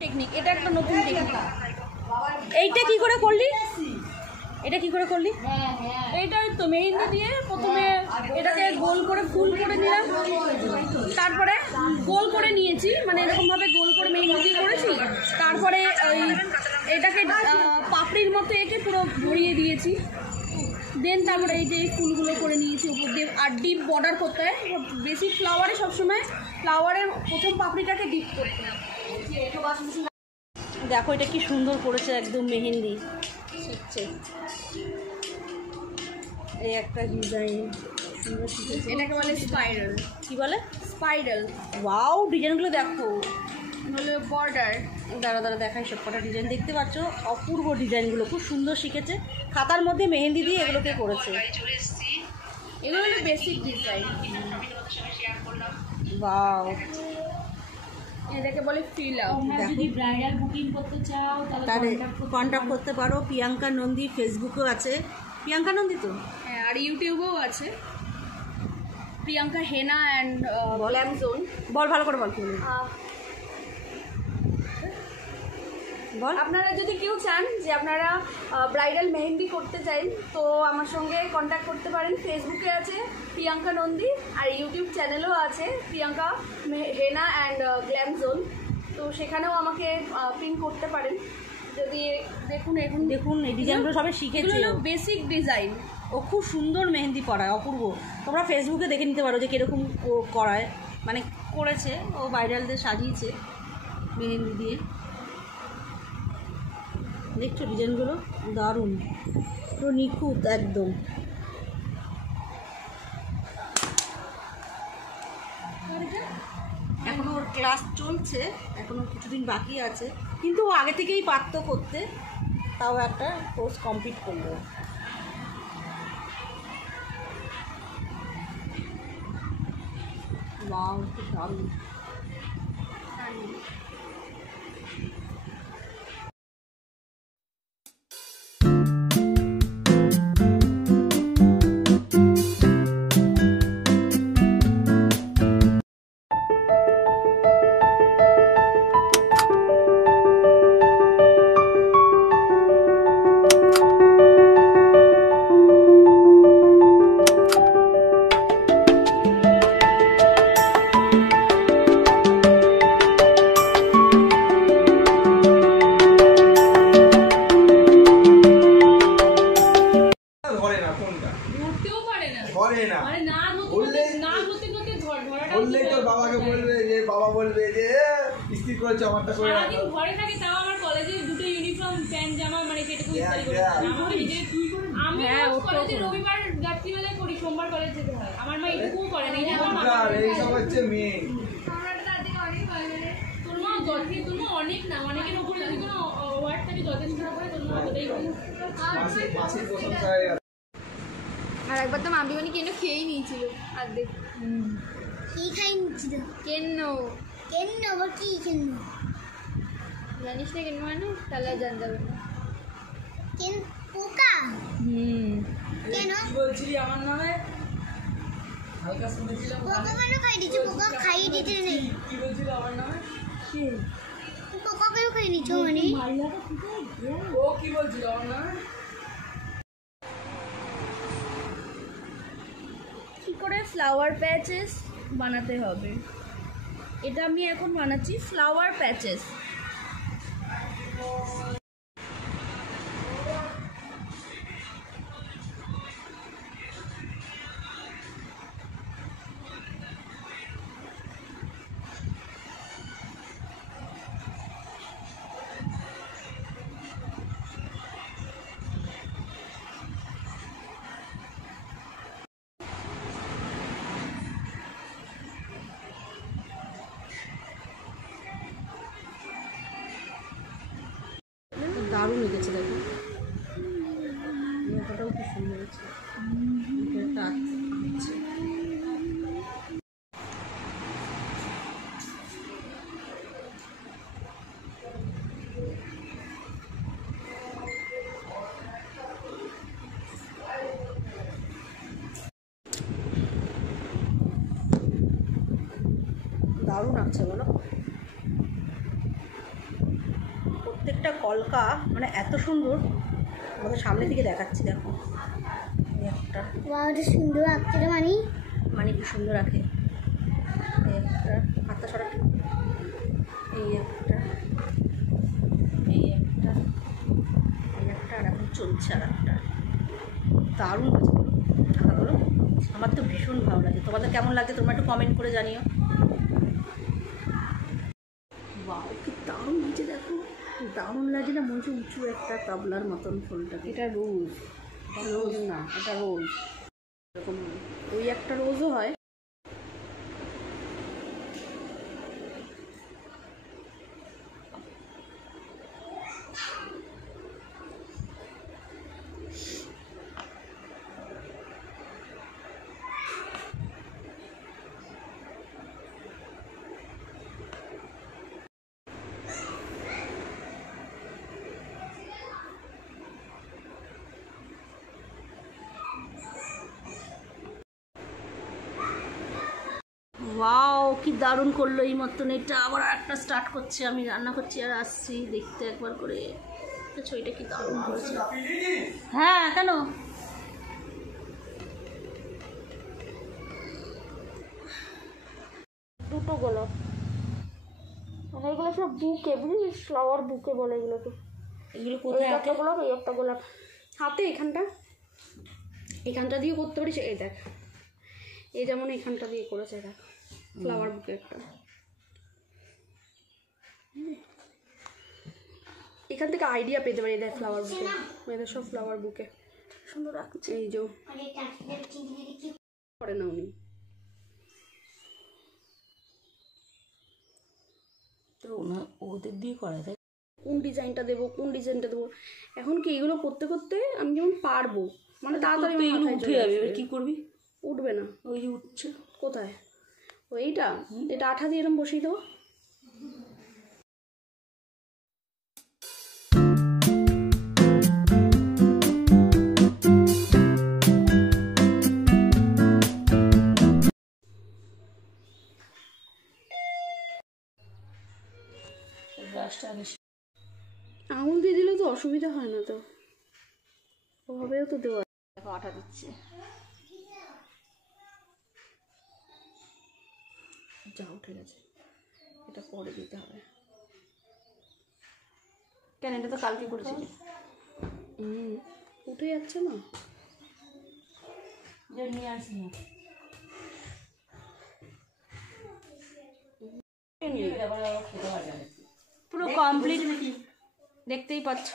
Technique, এটা একটা নতুন টেকনিক। এইটা কি করে করলি? এটা কি করে করলি? এইটা তো মেহেন্দি দিয়ে প্রথমে এটাকে গোল করে ফুল করে নিলাম, তারপরে গোল করে নিয়েছি, মানে এরকমভাবে গোল করে মেহেন্দি দিয়ে করেছি। তারপরে ওই এটাকে পাপড়ির মতো এঁকে পুরো ভরিয়ে দিয়েছি। দেন তারপরে এই যে এই ফুলগুলো করে নিয়েছি উপর দিয়ে। আর ডিপ বর্ডার করতে হয়, বেশি ফ্লাওয়ারে সবসময় ফ্লাওয়ারের প্রথম পাপড়িটাকে ডিপ করতে হয়। দেখো এটা কি সুন্দর করেছে, একদম মেহেন্দি শিখছে। এই একটা ডিজাইন সুন্দর শিখেছে, এটাকে বলে স্পাইরাল। কি বলে? স্পাইরাল। ওয়াও, ডিজাইনগুলো দেখো, হলো বর্ডার। দাঁড়া দাঁড়া দেখাই সব কটা ডিজাইন। দেখতে পাচ্ছ অপূর্ব ডিজাইনগুলো, খুব সুন্দর শিখেছে। খাতার মধ্যে মেহেন্দি দিয়ে এগুলোকে করেছে। এগুলো হলো বেসিক ডিজাইন। ওয়াও, এটাকে বলে ফিল আউট। যদি ব্রাইডাল বুকিং করতে চাও তাহলে কন্ট্যাক্ট করতে পারো। প্রিয়াঙ্কা নন্দী ফেসবুকেও আছে। প্রিয়াঙ্কা নন্দী তো, হ্যাঁ, আর ইউটিউবেও আছে প্রিয়াঙ্কা হেনা অ্যান্ড গ্ল্যাম জোন। বল ভালো করে বল। বল, আপনারা যদি কেউ চান যে আপনারা ব্রাইডাল মেহেন্দি করতে চান তো আমার সঙ্গে কন্ট্যাক্ট করতে পারেন। ফেসবুকে আছে প্রিয়াঙ্কা নন্দী, আর ইউটিউব চ্যানেলও আছে প্রিয়াঙ্কা হেনা অ্যান্ড গ্ল্যাম জোন। তো সেখানেও আমাকে প্রিন্ট করতে পারেন। যদি দেখুন দেখুন এই ডিজাইনগুলো সবাই শিখেছে। Basic design. ও খুব সুন্দর মেহেন্দি পড়ায়, অপূর্ব। তোমরা ফেসবুকে দেখে নিতে পারো যে কীরকম ও করায়, মানে করেছে ও, ব্রাইডালদের সাজিয়েছে মেহেন্দি দিয়ে। দেখছো ডিজাইনগুলো দারুণ, পুরো নিখুঁত একদম। এখনও ওর ক্লাস চলছে, এখনও কিছুদিন বাকি আছে, কিন্তু ও আগে থেকেই পারত করতে, তাও একটা কোর্স কমপ্লিট করলো। ওয়াও, খুব দারুণ। রবিবার রাত্রিবেলায় করি, সোমবার কলেজ যেতে হয়। আমার মা এটুকুও করে না। তোর মা তোর মা অনেক না, অনেকের ওপর যদি কোনো ওয়ার্ড থাকে যথেষ্ট করে তোর মা ওটাই। আর একবার তো মামিবানি কেন খেয়েই নিয়েছিল অর্ধেক। কি খাই নিয়েছিল? কেন আবার কি কেন জানিস না? কেন মানে তাহলে জানতে হবে না। কেন পোকা? কেন বলছিলি আমার নামে? হালকা শুনেছিলাম পোকা কেন খাই দিচ্ছ? পোকা খাইয়ে দিতে নেই। কি বলছিল আমার নামে? পোকা কেন খাই দিচ্ছ? মানে ও কি বলছিল আমার নামে? কি করে ফ্লাওয়ার প্যাচেস বানাতে হবে, এটা আমি এখন বানাচ্ছি ফ্লাওয়ার প্যাচেস। দারুণ লেগেছে, দেখো ওটাও খুব সুন্দর হয়েছে। দারুণ আছে বলো। প্রত্যেকটা কলকা মানে এত সুন্দর, আমাদের সামনে থেকে দেখাচ্ছি। দেখো এই একটা ওয়াও সুন্দর আঁকতে মানে মানে কি সুন্দর রাখে। এই একটা হাতটা সরাট, এই একটা, এই একটা, এই একটা, আর এখন চলছে আর একটা। দারুণ হয়েছে আঁকাগুলো, আমার তো ভীষণ ভালো লাগে। তোমাদের কেমন লাগে তোমরা একটু কমেন্ট করে জানিও। বাহ কি দারুণ হয়েছে দেখো, দারুণ লাগে না? মনে হচ্ছে উঁচু একটা তাবলার মতন ফুলটা। এটা রোজ, রোজ না এটা রোজ, এরকম ওই একটা রোজও হয়। ওয়াও কি দারুণ করলো এই মতন। এটা আবার একটা স্টার্ট করছে, আমি রান্না করছি আর আসছি দেখতে একবার করে। আচ্ছা এটা কি দারুণ করেছে। হ্যাঁ কেন? দুটো গোলাপ, এগুলো সব বুকে, বুঝিস ফ্লাওয়ার বুকে বলে এগুলো। তো এগুলো কোথায়? একটা গোলাপ, এই একটা গোলাপ হাতে, এখানটা দিয়ে করতে পারিস। এই দেখ, এই যেমন এখানটা দিয়ে করেছে, দেখ ফ্লাওয়ার বুকে একটা। এখান থেকে আইডিয়া পেতে পারি। দেখ ফ্লাওয়ার বুকে, এদের সব ফ্লাওয়ার বুকে সুন্দর রাখছে। এই যে করে না উনি, তো ওদের দিয়ে করা যায়। কোন ডিজাইনটা দেবো, কোন ডিজাইনটা দেবো, এখন কি এগুলো করতে করতে আমি যেমন পারবো, মানে তাড়াতাড়ি উঠে যাবে। এবার কী করবি? উঠবে না। ওই যে উঠছে কোথায়? এইটা, এটা আঠা দিয়ে এরকম বসিয়ে দেবো। আঙুল দিয়ে দিলে তো অসুবিধা হয় না, তো ওভাবেও তো দেওয়া। দেখো আঠা দিচ্ছে, যা উঠে গেছে, এটা পরে দিতে হবে। কেন? এটা তো কালকে করেছিলি। উঠে যাচ্ছে না, নিয়ে আসি না। পুরো কমপ্লিট দেখতেই পাচ্ছ।